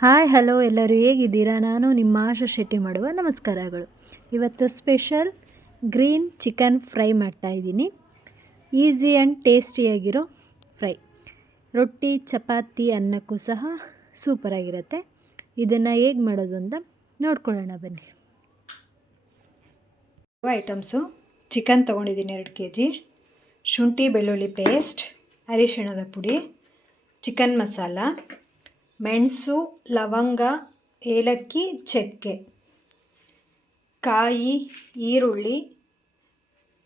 Hi hello ಎಲ್ಲರೂ ಹೇಗಿದ್ದೀರಾ? ನಾನು ನಿಮ್ಮ ಆಶಾ ಶೆಟ್ಟಿ ಮಾಡುವ ನಮಸ್ಕಾರಗಳು. ಇವತ್ತು ಸ್ಪೆಷಲ್ ಗ್ರೀನ್ ಚಿಕನ್ ಫ್ರೈ ಮಾಡ್ತಾಯಿದ್ದೀನಿ. ಈಸಿ ಆ್ಯಂಡ್ ಟೇಸ್ಟಿಯಾಗಿರೋ ಫ್ರೈ. ರೊಟ್ಟಿ ಚಪಾತಿ ಅನ್ನಕ್ಕೂ ಸಹ ಸೂಪರಾಗಿರುತ್ತೆ. ಇದನ್ನು ಹೇಗೆ ಮಾಡೋದು ಅಂತ ನೋಡ್ಕೊಳ್ಳೋಣ ಬನ್ನಿ. ಐಟಮ್ಸು: ಚಿಕನ್ ತೊಗೊಂಡಿದ್ದೀನಿ 2 kg, ಶುಂಠಿ ಬೆಳ್ಳುಳ್ಳಿ ಪೇಸ್ಟ್, ಅರಿಶಿಣದ ಪುಡಿ, ಚಿಕನ್ ಮಸಾಲ, ಮೆಣಸು, ಲವಂಗ, ಏಲಕ್ಕಿ, ಚಕ್ಕೆ, ಕಾಯಿ, ಈರುಳ್ಳಿ,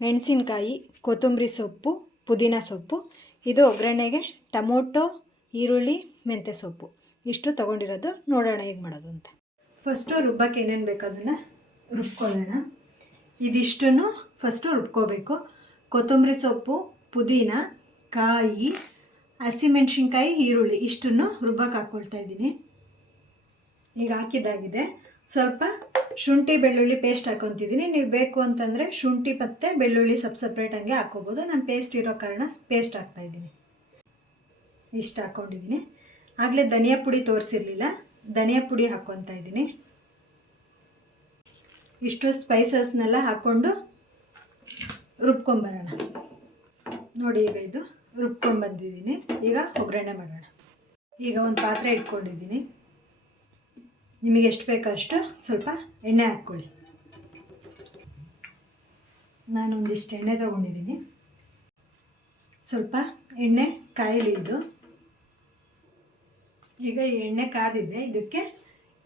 ಮೆಣಸಿನಕಾಯಿ, ಕೊತ್ತಂಬರಿ ಸೊಪ್ಪು, ಪುದೀನ ಸೊಪ್ಪು. ಇದು ಒಗ್ಗರಣೆಗೆ ಟೊಮೊಟೊ, ಈರುಳ್ಳಿ, ಮೆಂತ್ಯ ಸೊಪ್ಪು ಇಷ್ಟು ತೊಗೊಂಡಿರೋದು. ನೋಡೋಣ ಹೇಗೆ ಮಾಡೋದು ಅಂತ. ಫಸ್ಟು ರುಬ್ಬಕ್ಕೆ ಏನೇನು ಬೇಕು ಅದನ್ನು ರುಬ್ಕೊಳ್ಳೋಣ. ಇದಿಷ್ಟನ್ನು ಫಸ್ಟು ರುಬ್ಕೋಬೇಕು. ಕೊತ್ತಂಬರಿ ಸೊಪ್ಪು, ಪುದೀನ, ಕಾಯಿ, ಹಸಿಮೆಣ್ಸಿನ್ಕಾಯಿ, ಈರುಳ್ಳಿ ಇಷ್ಟನ್ನು ರುಬ್ಬಕ್ಕೆ ಹಾಕ್ಕೊಳ್ತಾ ಇದ್ದೀನಿ. ಈಗ ಹಾಕಿದ್ದಾಗಿದೆ. ಸ್ವಲ್ಪ ಶುಂಠಿ ಬೆಳ್ಳುಳ್ಳಿ ಪೇಸ್ಟ್ ಹಾಕ್ಕೊತಿದ್ದೀನಿ. ನೀವು ಬೇಕು ಅಂತಂದರೆ ಶುಂಠಿ ಮತ್ತು ಬೆಳ್ಳುಳ್ಳಿ ಸಪ್ರೇಟ್ ಹಂಗೆ ಹಾಕ್ಕೋಬೋದು. ನಾನು ಪೇಸ್ಟ್ ಇರೋ ಕಾರಣ ಪೇಸ್ಟ್ ಹಾಕ್ತಾಯಿದ್ದೀನಿ. ಇಷ್ಟು ಹಾಕ್ಕೊಂಡಿದ್ದೀನಿ. ಆಗಲೇ ಧನಿಯಾ ಪುಡಿ ತೋರಿಸಿರಲಿಲ್ಲ, ಧನಿಯಾ ಪುಡಿ ಹಾಕ್ಕೊತಾ ಇದ್ದೀನಿ. ಇಷ್ಟು ಸ್ಪೈಸಸ್ನೆಲ್ಲ ಹಾಕ್ಕೊಂಡು ರುಬ್ಕೊಂಬರೋಣ. ನೋಡಿ, ಈಗ ಇದು ರುಬ್ಕೊಂಡ್ಬಂದಿದ್ದೀನಿ. ಈಗ ಒಗ್ಗರಣೆ ಮಾಡೋಣ. ಈಗ ಒಂದು ಪಾತ್ರೆ ಇಟ್ಕೊಂಡಿದ್ದೀನಿ. ನಿಮಗೆ ಎಷ್ಟು ಬೇಕೋ ಅಷ್ಟು ಸ್ವಲ್ಪ ಎಣ್ಣೆ ಹಾಕ್ಕೊಳ್ಳಿ. ನಾನು ಒಂದಿಷ್ಟು ಎಣ್ಣೆ ತೊಗೊಂಡಿದ್ದೀನಿ. ಸ್ವಲ್ಪ ಎಣ್ಣೆ ಕಾಯಿಲಿ ಇದು. ಈಗ ಈ ಎಣ್ಣೆ ಕಾದಿದೆ. ಇದಕ್ಕೆ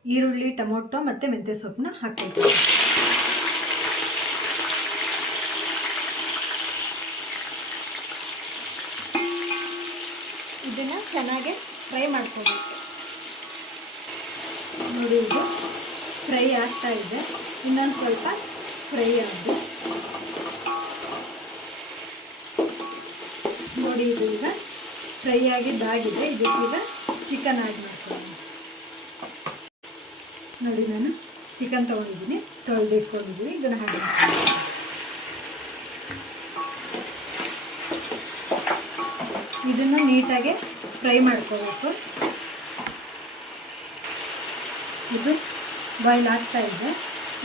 ಈರುಳ್ಳಿ, ಟೊಮೊಟೊ ಮತ್ತು ಮೆಂತ್ಯ ಸೊಪ್ಪನ್ನ ಹಾಕ್ಕೊಳ್ತೀನಿ. ಇದನ್ನು ಚೆನ್ನಾಗಿ ಫ್ರೈ ಮಾಡ್ಕೋಬೇಕು. ನೋಡಿ, ಇದು ಫ್ರೈ ಆಗ್ತಾ ಇದೆ. ಇನ್ನೊಂದು ಸ್ವಲ್ಪ ಫ್ರೈ ಆಗಿದೆ. ನೋಡಿ, ಇದು ಈಗ ಫ್ರೈ ಆಗಿದ್ದಾಗಿದೆ. ಇದಕ್ಕೀಗ ಚಿಕನ್ ಆ್ಯಡ್ ಮಾಡ್ತೀನಿ. ನೋಡಿ, ನಾನು ಚಿಕನ್ ತೊಗೊಂಡಿದ್ದೀನಿ, ತೊಳೆದಿಟ್ಕೊಂಡಿದ್ದೀನಿ. ಇದನ್ನು ಆ್ಯಡ್ ಮಾಡ್ತೀನಿ. ಇದನ್ನು ನೀಟಾಗಿ ಫ್ರೈ ಮಾಡ್ಕೋಬೇಕು. ಇದು ಬಾಯ್ಲ್ ಆಗ್ತಾ ಇದೆ.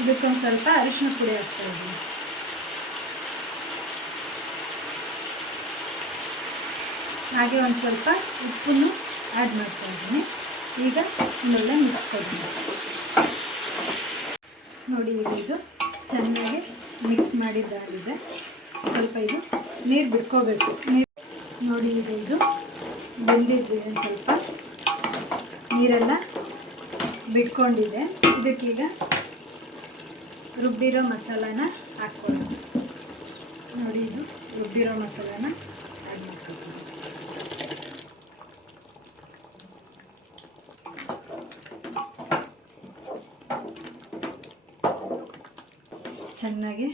ಇದಕ್ಕೊಂದು ಸ್ವಲ್ಪ ಅರಿಶಿಣ ಪುಡಿ ಹಾಕ್ತಾಯಿದ್ದೀನಿ. ಹಾಗೆ ಒಂದು ಸ್ವಲ್ಪ ಉಪ್ಪನ್ನು ಆ್ಯಡ್ ಮಾಡ್ತಾಯಿದ್ದೀನಿ. ಈಗ ಇನ್ನೊಳ್ಳೆ ಮಿಕ್ಸ್ ಕೊಡ್ತೀನಿ. ನೋಡಿ, ಇದು ಚೆನ್ನಾಗಿ ಮಿಕ್ಸ್ ಮಾಡಿದ್ದಾಗಿದೆ. ಸ್ವಲ್ಪ ಇದು ನೀರು ಬಿಟ್ಕೋಬೇಕು. ನೋಡಿ, ಈಗ ಇದು ಬೆಂದಿದೆ. ಒಂದು ಸ್ವಲ್ಪ ನೀರೆಲ್ಲ ಬಿಟ್ಕೊಂಡಿದೆ. ಇದಕ್ಕೀಗ ರುಬ್ಬಿರೋ ಮಸಾಲಾನ ಹಾಕ್ಕೊಳ್ಳೋಣ. ನೋಡಿ, ಇದು ರುಬ್ಬಿರೋ ಮಸಾಲಾನ ಆ್ಯಡ್ ಮಾಡ್ಕೊಳ್ತೀನಿ. ಚೆನ್ನಾಗಿ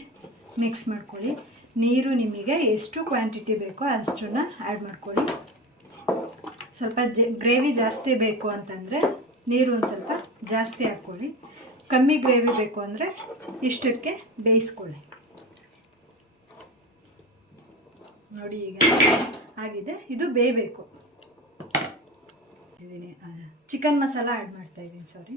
ಮಿಕ್ಸ್ ಮಾಡ್ಕೊಳ್ಳಿ. ನೀರು ನಿಮಗೆ ಎಷ್ಟು ಕ್ವಾಂಟಿಟಿ ಬೇಕೋ ಅಷ್ಟನ್ನು ಆ್ಯಡ್ ಮಾಡ್ಕೊಳ್ಳಿ. ಸ್ವಲ್ಪ ಗ್ರೇವಿ ಜಾಸ್ತಿ ಬೇಕು ಅಂತಂದರೆ ನೀರು ಒಂದು ಸ್ವಲ್ಪ ಜಾಸ್ತಿ ಹಾಕ್ಕೊಳ್ಳಿ. ಕಮ್ಮಿ ಗ್ರೇವಿ ಬೇಕು ಅಂದರೆ ಇಷ್ಟಕ್ಕೆ ಬೇಯಿಸ್ಕೊಳ್ಳಿ. ನೋಡಿ, ಈಗ ಆಗಿದೆ. ಇದು ಬೇಯಬೇಕು. ಚಿಕನ್ ಮಸಾಲ ಆ್ಯಡ್ ಮಾಡ್ತಾಯಿದ್ದೀನಿ. ಸಾರಿ,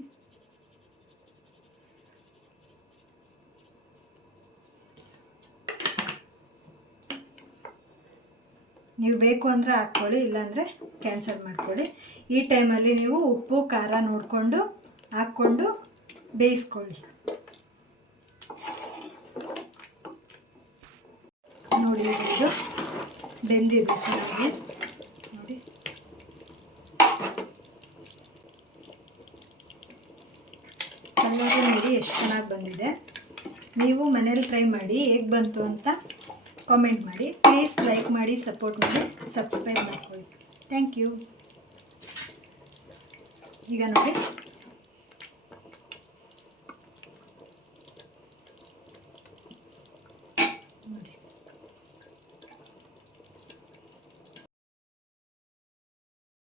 ನೀವು ಬೇಕು ಅಂದರೆ ಹಾಕ್ಕೊಳ್ಳಿ, ಇಲ್ಲಾಂದರೆ ಕ್ಯಾನ್ಸಲ್ ಮಾಡ್ಕೊಳ್ಳಿ. ಈ ಟೈಮಲ್ಲಿ ನೀವು ಉಪ್ಪು ಖಾರ ನೋಡಿಕೊಂಡು ಹಾಕ್ಕೊಂಡು ಬೇಯಿಸ್ಕೊಳ್ಳಿ. ನೋಡಿ, ಇದು ಬೆಂದಿದೆ ಚೆನ್ನಾಗಿ. ನೋಡಿ, ಕಲರು ನೋಡಿ ಎಷ್ಟು ಚೆನ್ನಾಗಿ ಬಂದಿದೆ. ನೀವು ಮನೇಲಿ ಟ್ರೈ ಮಾಡಿ, ಹೇಗೆ ಬಂತು ಅಂತ ಕಾಮೆಂಟ್ ಮಾಡಿ. ಪ್ಲೀಸ್ ಲೈಕ್ ಮಾಡಿ, ಸಪೋರ್ಟ್ ಮಾಡಿ, ಸಬ್ಸ್ಕ್ರೈಬ್ ಮಾಡ್ಕೊಳ್ಳಿ. Thank you. ಈಗ ನೋಡಿ